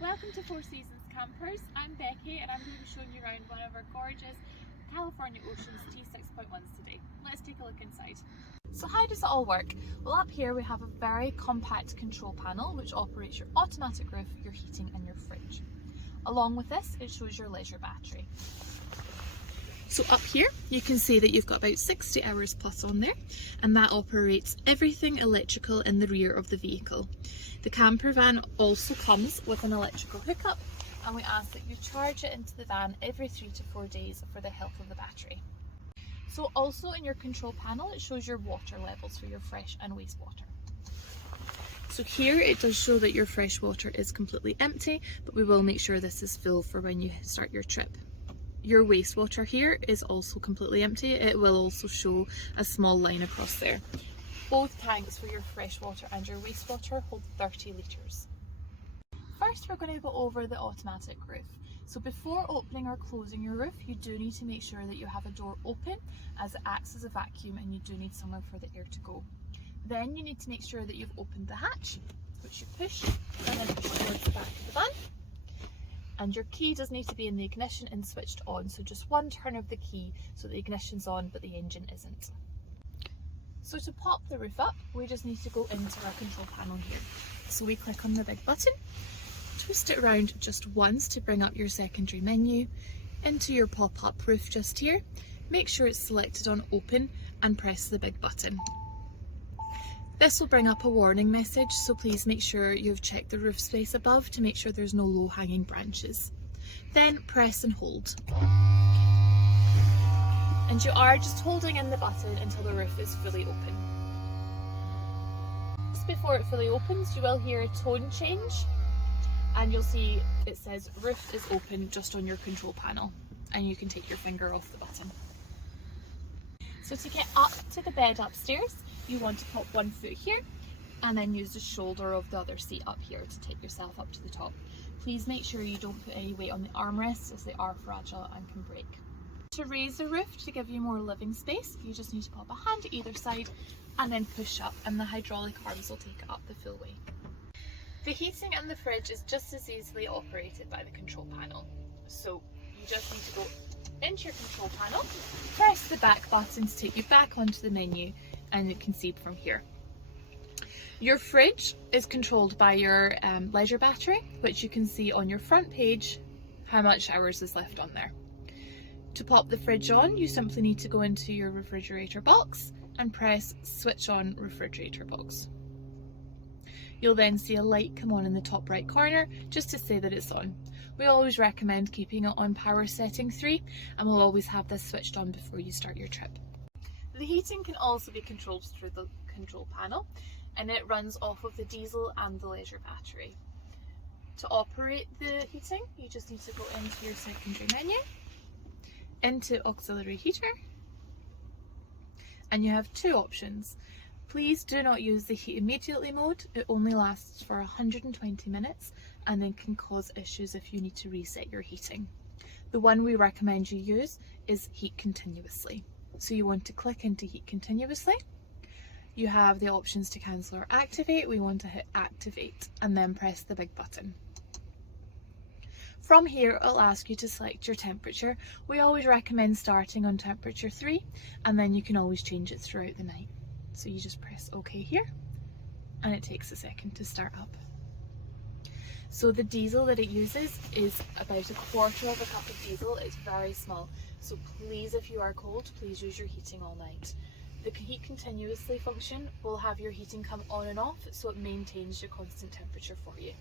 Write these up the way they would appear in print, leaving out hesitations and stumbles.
Welcome to Four Seasons Campers. I'm Becky and I'm going to be showing you around one of our gorgeous California Ocean's T6.1s today. Let's take a look inside. So how does it all work? Well, up here we have a very compact control panel which operates your automatic roof, your heating and your fridge. Along with this, it shows your leisure battery. So up here you can see that you've got about 60 hours plus on there, and that operates everything electrical in the rear of the vehicle. The camper van also comes with an electrical hookup, and we ask that you charge it into the van every 3 to 4 days for the health of the battery. So also in your control panel it shows your water levels for your fresh and wastewater. So here it does show that your fresh water is completely empty, but we will make sure this is full for when you start your trip. Your wastewater here is also completely empty. It will also show a small line across there. Both tanks for your fresh water and your wastewater hold 30 litres. First we're going to go over the automatic roof. So before opening or closing your roof, you do need to make sure that you have a door open, as it acts as a vacuum and you do need somewhere for the air to go. Then you need to make sure that you've opened the hatch, which you push and then push towards the back of the van. And your key does need to be in the ignition and switched on, so just one turn of the key so the ignition's on but the engine isn't. So to pop the roof up, we just need to go into our control panel here. So we click on the big button, twist it around just once to bring up your secondary menu, into your pop-up roof just here, make sure it's selected on open and press the big button. This will bring up a warning message, so please make sure you've checked the roof space above to make sure there's no low-hanging branches. Then press and hold. And you are just holding in the button until the roof is fully open. Just before it fully opens, you will hear a tone change, and you'll see it says roof is open just on your control panel, and you can take your finger off the button. So to get up to the bed upstairs, you want to pop one foot here and then use the shoulder of the other seat up here to take yourself up to the top. Please make sure you don't put any weight on the armrests, as they are fragile and can break. To raise the roof to give you more living space, you just need to pop a hand either side and then push up, and the hydraulic arms will take it up the full way. The heating and the fridge is just as easily operated by the control panel. So you just need to go into your control panel, press the back button to take you back onto the menu, and you can see from here. Your fridge is controlled by your leisure battery, which you can see on your front page how much hours is left on there. To pop the fridge on, you simply need to go into your refrigerator box and press switch on refrigerator box. You'll then see a light come on in the top right corner just to say that it's on. We always recommend keeping it on power setting 3, and we'll always have this switched on before you start your trip. The heating can also be controlled through the control panel, and it runs off of the diesel and the leisure battery. To operate the heating, you just need to go into your secondary menu, into auxiliary heater, and you have two options. Please do not use the heat immediately mode. It only lasts for 120 minutes and then can cause issues if you need to reset your heating. The one we recommend you use is heat continuously. So you want to click into heat continuously. You have the options to cancel or activate. We want to hit activate and then press the big button. From here, it'll ask you to select your temperature. We always recommend starting on temperature 3, and then you can always change it throughout the night. So you just press OK here, and it takes a second to start up. So the diesel that it uses is about 1/4 of a cup of diesel. It's very small. So please, if you are cold, please use your heating all night. The heat continuously function will have your heating come on and off, so it maintains your constant temperature for you.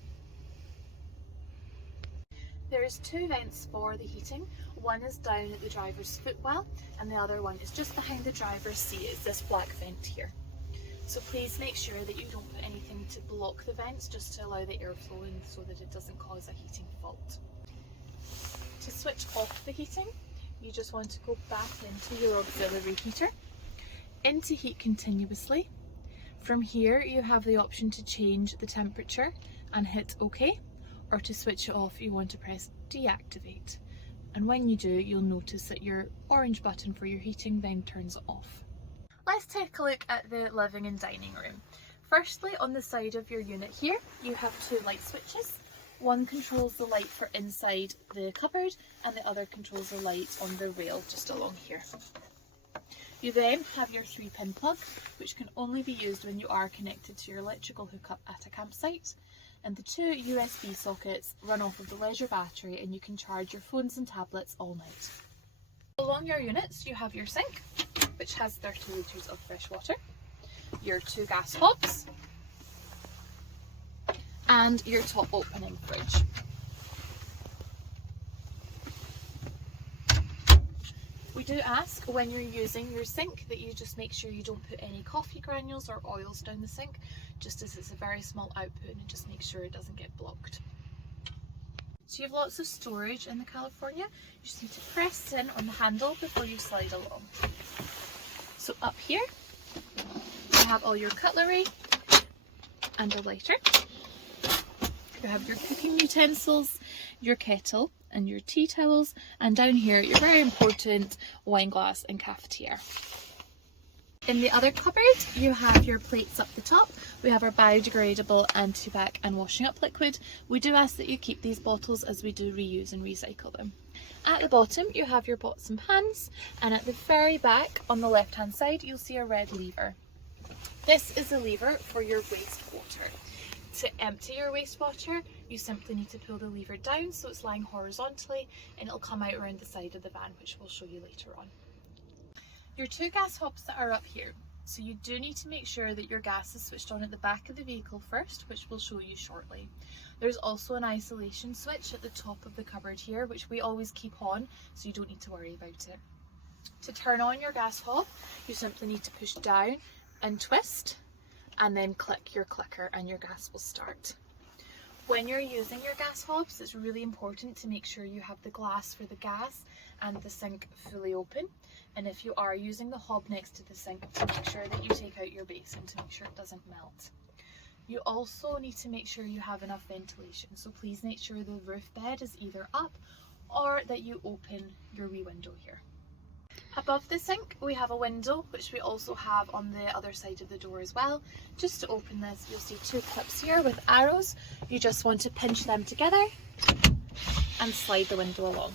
There's two vents for the heating. One is down at the driver's footwell, and the other one is just behind the driver's seat. It's this black vent here. So please make sure that you don't put anything to block the vents, just to allow the airflow in so that it doesn't cause a heating fault. To switch off the heating, you just want to go back into your auxiliary heater, into heat continuously. From here you have the option to change the temperature and hit OK, or to switch it off you want to press deactivate. And when you do, you'll notice that your orange button for your heating then turns it off. Let's take a look at the living and dining room. Firstly, on the side of your unit here, you have two light switches. One controls the light for inside the cupboard and the other controls the light on the rail just along here. You then have your 3-pin plug, which can only be used when you are connected to your electrical hookup at a campsite. And the 2 USB sockets run off of the leisure battery and you can charge your phones and tablets all night. Along your units you have your sink, which has 30 litres of fresh water, your 2 gas hobs, and your top opening fridge. We do ask when you're using your sink that you just make sure you don't put any coffee granules or oils down the sink, just as it's a very small output, and just make sure it doesn't get blocked. So you have lots of storage in the California. You just need to press in on the handle before you slide along. So up here you have all your cutlery and a lighter. You have your cooking utensils, your kettle and your tea towels, and down here your very important wine glass and cafetiere. In the other cupboard you have your plates up the top. We have our biodegradable anti-bac and washing up liquid. We do ask that you keep these bottles as we do reuse and recycle them. At the bottom you have your pots and pans, and at the very back on the left hand side you'll see a red lever. This is a lever for your wastewater. To empty your wastewater you simply need to pull the lever down so it's lying horizontally, and it'll come out around the side of the van, which we'll show you later on. Your 2 gas hobs that are up here, so you do need to make sure that your gas is switched on at the back of the vehicle first, which we'll show you shortly. There's also an isolation switch at the top of the cupboard here, which we always keep on, so you don't need to worry about it. To turn on your gas hob you simply need to push down and twist, and then click your clicker and your gas will start. When you're using your gas hobs, it's really important to make sure you have the glass for the gas and the sink fully open, and if you are using the hob next to the sink, to make sure that you take out your basin to make sure it doesn't melt. You also need to make sure you have enough ventilation, so please make sure the roof bed is either up or that you open your wee window here. Above the sink we have a window, which we also have on the other side of the door as well. Just to open this you'll see 2 clips here with arrows. You just want to pinch them together and slide the window along.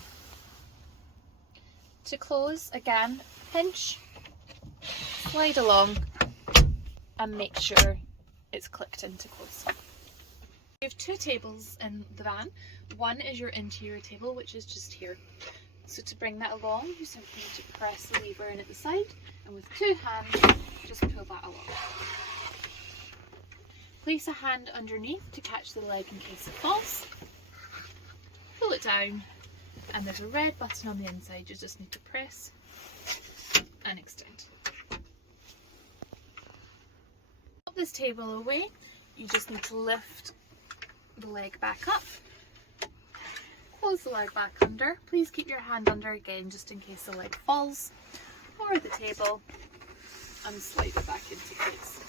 To close, again, pinch, slide along and make sure it's clicked in to close. We have 2 tables in the van. One is your interior table, which is just here. So to bring that along you simply need to press the lever in at the side, and with 2 hands just pull that along. Place a hand underneath to catch the leg in case it falls. Pull it down, and there's a red button on the inside. You just need to press and extend. Pop this table away. You just need to lift the leg back up. Close the leg back under. Please keep your hand under again just in case the leg falls, or the table, and slide it back into place.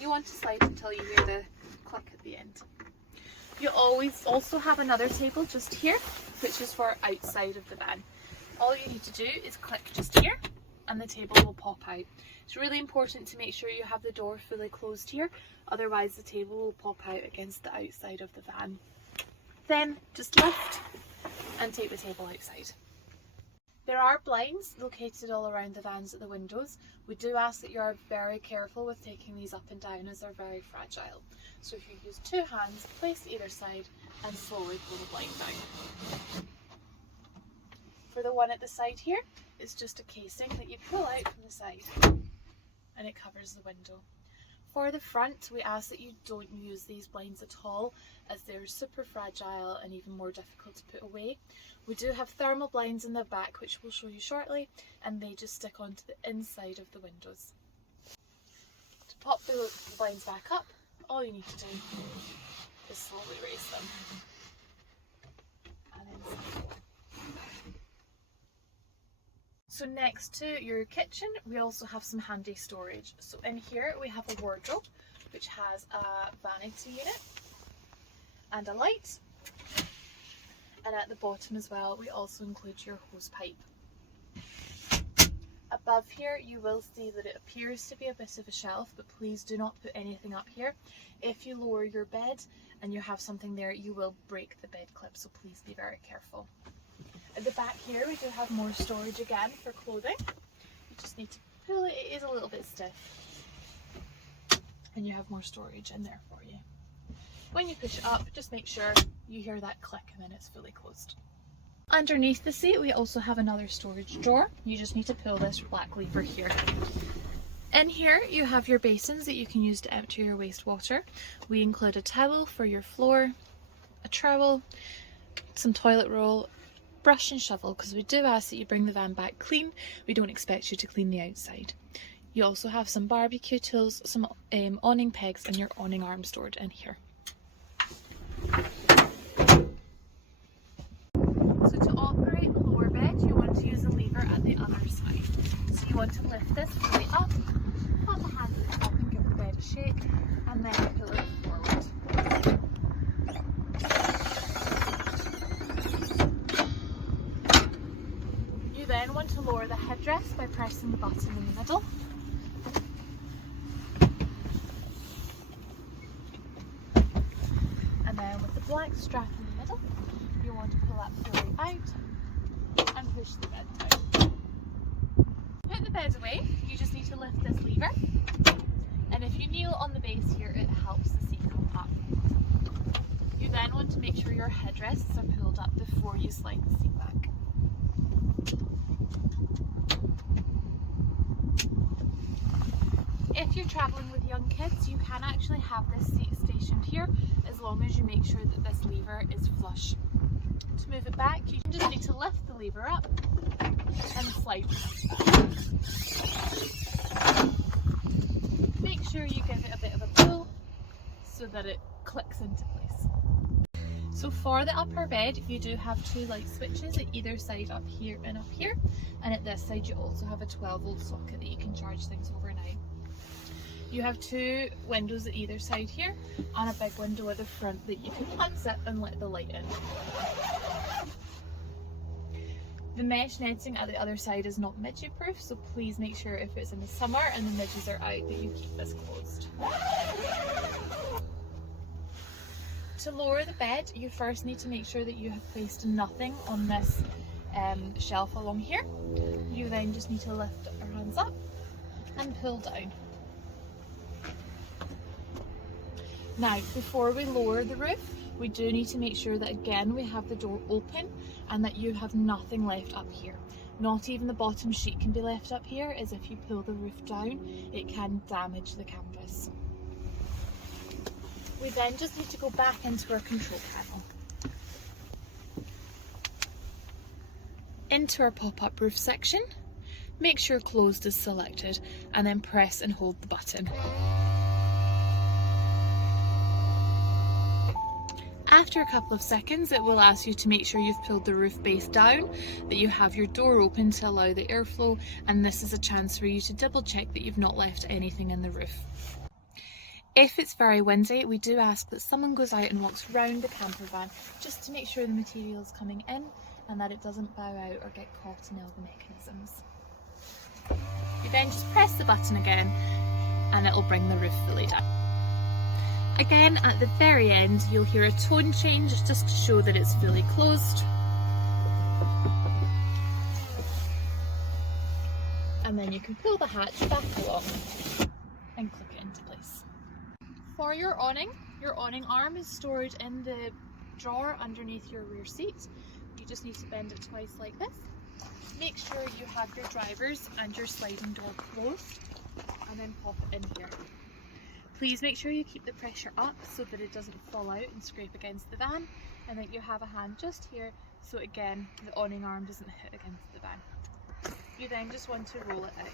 You want to slide until you hear the click at the end. You always also have another table just here, which is for outside of the van. All you need to do is click just here and the table will pop out. It's really important to make sure you have the door fully closed here, otherwise the table will pop out against the outside of the van. Then just lift and take the table outside. There are blinds located all around the vans at the windows. We do ask that you are very careful with taking these up and down as they're very fragile. So if you use 2 hands, place either side and slowly pull the blind down. For the one at the side here, it's just a casing that you pull out from the side and it covers the window. For the front, we ask that you don't use these blinds at all, as they're super fragile and even more difficult to put away. We do have thermal blinds in the back, which we'll show you shortly, and they just stick onto the inside of the windows. To pop the blinds back up, all you need to do is slowly raise them. And then slide. So next to your kitchen, we also have some handy storage. So in here we have a wardrobe, which has a vanity unit and a light. And at the bottom as well, we also include your hose pipe. Above here, you will see that it appears to be a bit of a shelf, but please do not put anything up here. If you lower your bed, and you have something there, you will break the bed clip, so please be very careful. At the back here we do have more storage again for clothing. You just need to pull it, it is a little bit stiff. And you have more storage in there for you. When you push it up, just make sure you hear that click and then it's fully closed. Underneath the seat we also have another storage drawer. You just need to pull this black lever here. In here you have your basins that you can use to empty your wastewater. We include a towel for your floor, a trowel, some toilet roll, brush and shovel, because we do ask that you bring the van back clean. We don't expect you to clean the outside. You also have some barbecue tools, some awning pegs and your awning arm stored in here. So to operate the lower bed, you want to use a lever at the other side. So you want to lift this fully up, pop a hand at the top and give the bed a shake, and then pull it forward. You then want to lower the headrest by pressing the button in the middle. And then with the black strap in the middle, you want to pull that fully out and push the bed down. Put the bed away, you just need to lift this lever, and if you kneel on the base here it helps the seat come up. You then want to make sure your headrests are pulled up before you slide the seat back. If you're travelling with young kids, you can actually have this seat stationed here as long as you make sure that this lever is flush. To move it back, you just need to lift the lever up and slide the seat back. Make sure you give it a bit of a pull so that it clicks into place. So for the upper bed, you do have two light switches at either side, up here, and at this side you also have a 12-volt socket that you can charge things overnight. You have two windows at either side here and a big window at the front that you can unzip and let the light in. The mesh netting at the other side is not midget proof, so please make sure if it's in the summer and the midges are out that you keep this closed. To lower the bed, you first need to make sure that you have placed nothing on this shelf along here. You then just need to lift our hands up and pull down. Now, before we lower the roof, we do need to make sure that again we have the door open and that you have nothing left up here. Not even the bottom sheet can be left up here, as if you pull the roof down, it can damage the canvas. We then just need to go back into our control panel. Into our pop-up roof section, make sure closed is selected and then press and hold the button. After a couple of seconds, it will ask you to make sure you've pulled the roof base down, that you have your door open to allow the airflow, and this is a chance for you to double check that you've not left anything in the roof. If it's very windy, we do ask that someone goes out and walks round the camper van just to make sure the material is coming in and that it doesn't bow out or get caught in all the mechanisms. You then just press the button again and it will bring the roof fully down. Again, at the very end, you'll hear a tone change just to show that it's fully closed. And then you can pull the hatch back along and click it into place. For your awning arm is stored in the drawer underneath your rear seat. You just need to bend it twice like this. Make sure you have your drivers and your sliding door closed and then pop it in here. Please make sure you keep the pressure up so that it doesn't fall out and scrape against the van, and that you have a hand just here so again the awning arm doesn't hit against the van. You then just want to roll it out.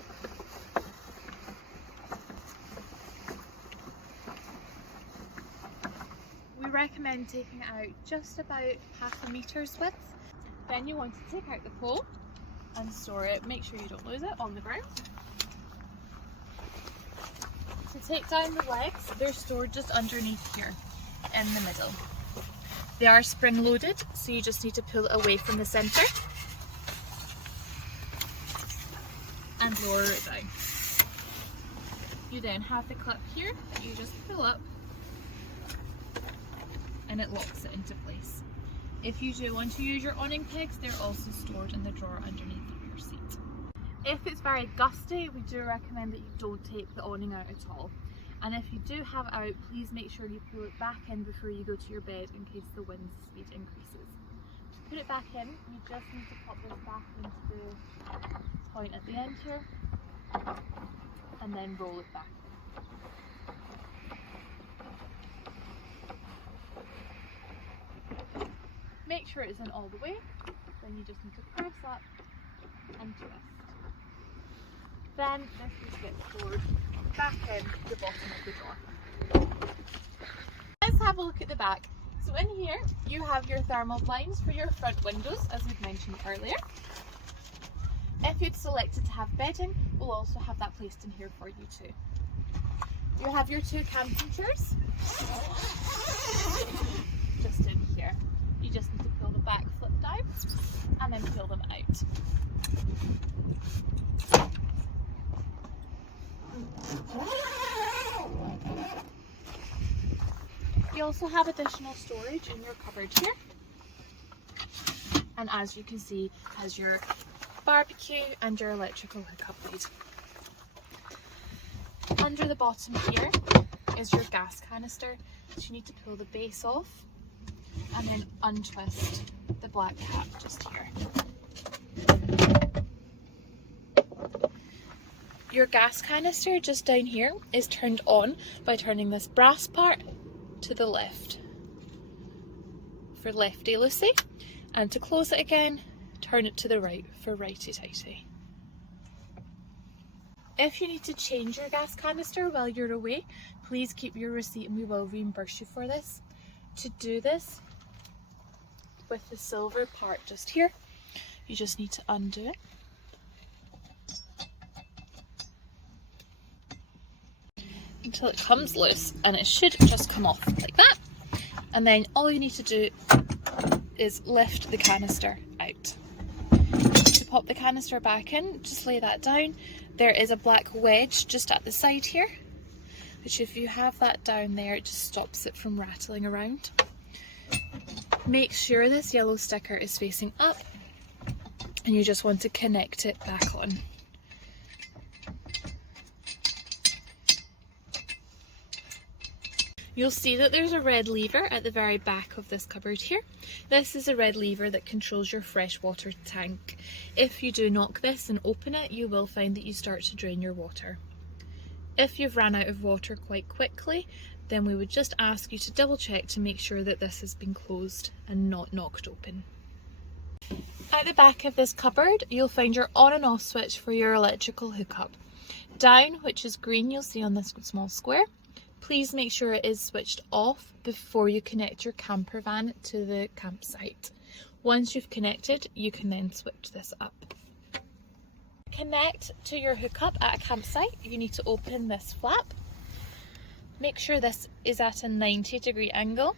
We recommend taking it out just about half a meter's width. Then you want to take out the pole and store it, make sure you don't lose it, on the ground. To take down the legs, they're stored just underneath here in the middle. They are spring loaded, so you just need to pull it away from the centre and lower it down. You then have the clip here that you just pull up and it locks it into place. If you do want to use your awning pegs, they're also stored in the drawer underneath the rear seat. If it's very gusty, we do recommend that you don't take the awning out at all. And if you do have it out, please make sure you pull it back in before you go to your bed in case the wind speed increases. To put it back in, you just need to pop this back into the point at the end here and then roll it back in. Make sure it's in all the way, then you just need to press up and twist. Then this just gets stored back in the bottom of the drawer. Let's have a look at the back. So in here you have your thermal blinds for your front windows, as we've mentioned earlier. If you'd selected to have bedding, we'll also have that placed in here for you too. You have your two camping chairs just in here. You just need to pull the back flip down and then pull them out. You also have additional storage in your cupboard here, and as you can see, has your barbecue and your electrical hookup lead. Under the bottom here is your gas canister, so you need to pull the base off and then untwist the black cap just here. Your gas canister just down here is turned on by turning this brass part to the left for lefty loosey, and to close it again, turn it to the right for righty tighty. If you need to change your gas canister while you're away, please keep your receipt and we will reimburse you for this. To do this, with the silver part just here, you just need to undo it. Until it comes loose, and it should just come off like that. And then all you need to do is lift the canister out. To pop the canister back in, just lay that down. There is a black wedge just at the side here, which if you have that down there, it just stops it from rattling around. Make sure this yellow sticker is facing up, and you just want to connect it back on. You'll see that there's a red lever at the very back of this cupboard here. This is a red lever that controls your freshwater tank. If you do knock this and open it, you will find that you start to drain your water. If you've run out of water quite quickly, then we would just ask you to double check to make sure that this has been closed and not knocked open. At the back of this cupboard, you'll find your on and off switch for your electrical hookup. Down, which is green, you'll see on this small square. Please make sure it is switched off before you connect your camper van to the campsite. Once you've connected, you can then switch this up. To connect to your hookup at a campsite, you need to open this flap. Make sure this is at a 90-degree angle,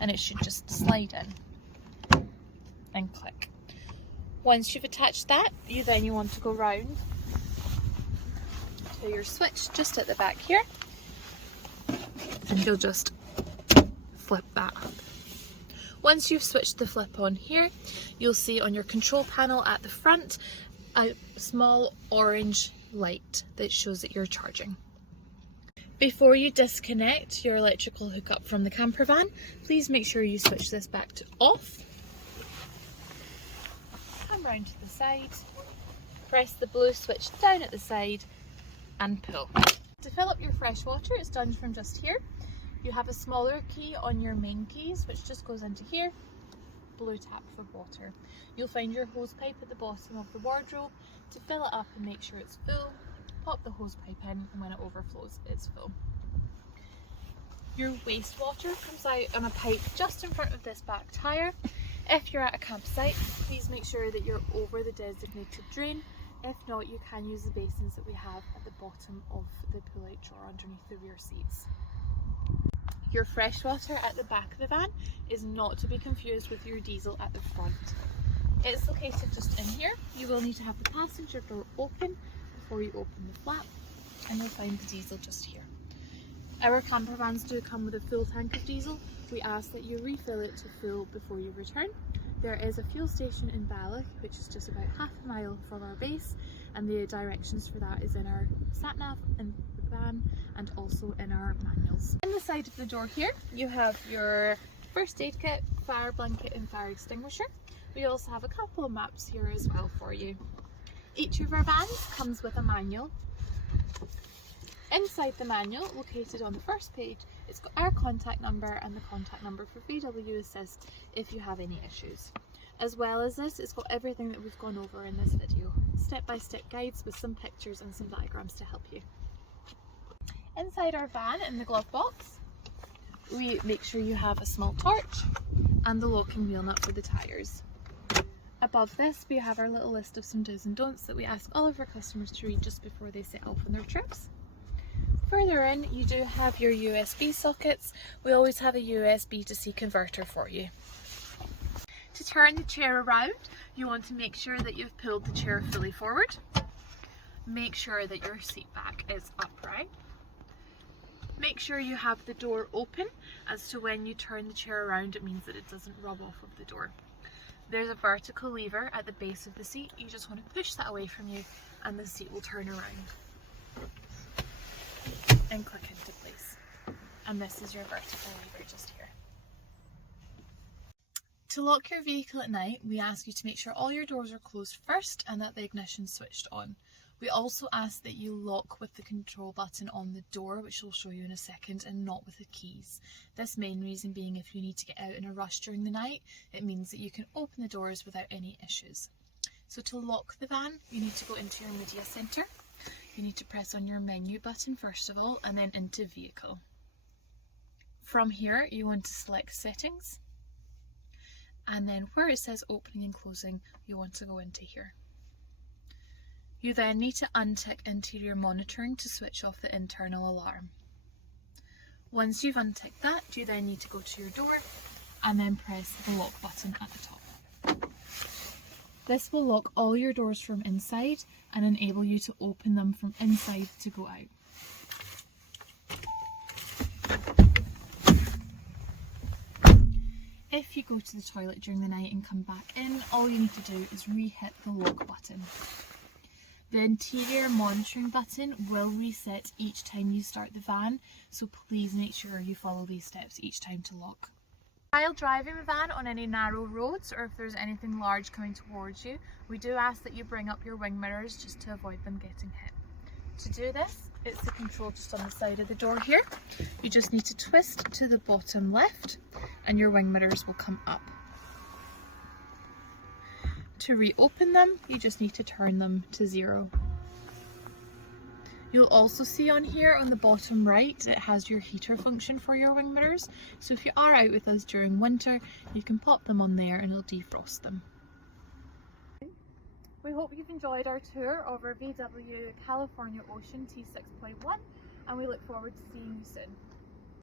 and it should just slide in and click. Once you've attached that, you want to go round to your switch just at the back here, and you'll just flip that up. Once you've switched the flip on here, you'll see on your control panel at the front a small orange light that shows that you're charging. Before you disconnect your electrical hookup from the camper van, please make sure you switch this back to off. Come round to the side, press the blue switch down at the side and pull. To fill up your fresh water, it's done from just here. You have a smaller key on your main keys, which just goes into here. Blue tap for water. You'll find your hose pipe at the bottom of the wardrobe. To fill it up and make sure it's full, pop the hose pipe in, and when it overflows, it's full. Your wastewater comes out on a pipe just in front of this back tyre. If you're at a campsite, please make sure that you're over the designated drain. If not, you can use the basins that we have at the bottom of the pull-out drawer underneath the rear seats. Your freshwater at the back of the van is not to be confused with your diesel at the front. It's located just in here. You will need to have the passenger door open before you open the flap, and you'll find the diesel just here. Our camper vans do come with a full tank of diesel. We ask that you refill it to full before you return. There is a fuel station in Balloch, which is just about half a mile from our base, and the directions for that is in our sat nav in the van and also in our manuals. In the side of the door here you have your first aid kit, fire blanket and fire extinguisher. We also have a couple of maps here as well for you. Each of our vans comes with a manual. Inside the manual, located on the first page, it's got our contact number and the contact number for VW Assist if you have any issues. As well as this, it's got everything that we've gone over in this video. Step-by-step guides with some pictures and some diagrams to help you. Inside our van, in the glove box, we make sure you have a small torch and the locking wheel nut for the tyres. Above this, we have our little list of some do's and don'ts that we ask all of our customers to read just before they set off on their trips. Further in, you do have your USB sockets. We always have a USB to C converter for you. To turn the chair around, you want to make sure that you've pulled the chair fully forward. Make sure that your seat back is upright. Make sure you have the door open, as to when you turn the chair around it means that it doesn't rub off of the door. There's a vertical lever at the base of the seat. You just want to push that away from you and the seat will turn around and click into place. And this is your vertical lever just here. To lock your vehicle at night, we ask you to make sure all your doors are closed first and that the ignition is switched on. We also ask that you lock with the control button on the door, which I'll show you in a second, and not with the keys. This main reason being if you need to get out in a rush during the night, it means that you can open the doors without any issues. So to lock the van, you need to go into your media centre. You need to press on your menu button first of all, and then into vehicle. From here, you want to select settings, and then where it says opening and closing, you want to go into here. You then need to untick interior monitoring to switch off the internal alarm. Once you've unticked that, you then need to go to your door and then press the lock button at the top. This will lock all your doors from inside and enable you to open them from inside to go out. If you go to the toilet during the night and come back in, all you need to do is re-hit the lock button. The interior monitoring button will reset each time you start the van, so please make sure you follow these steps each time to lock. While driving the van on any narrow roads, or if there's anything large coming towards you, we do ask that you bring up your wing mirrors just to avoid them getting hit. To do this, it's the control just on the side of the door here. You just need to twist to the bottom left and your wing mirrors will come up. To reopen them, you just need to turn them to 0. You'll also see on here on the bottom right, it has your heater function for your wing mirrors. So if you are out with us during winter, you can pop them on there and it'll defrost them. We hope you've enjoyed our tour of our VW California Ocean T6.1 and we look forward to seeing you soon.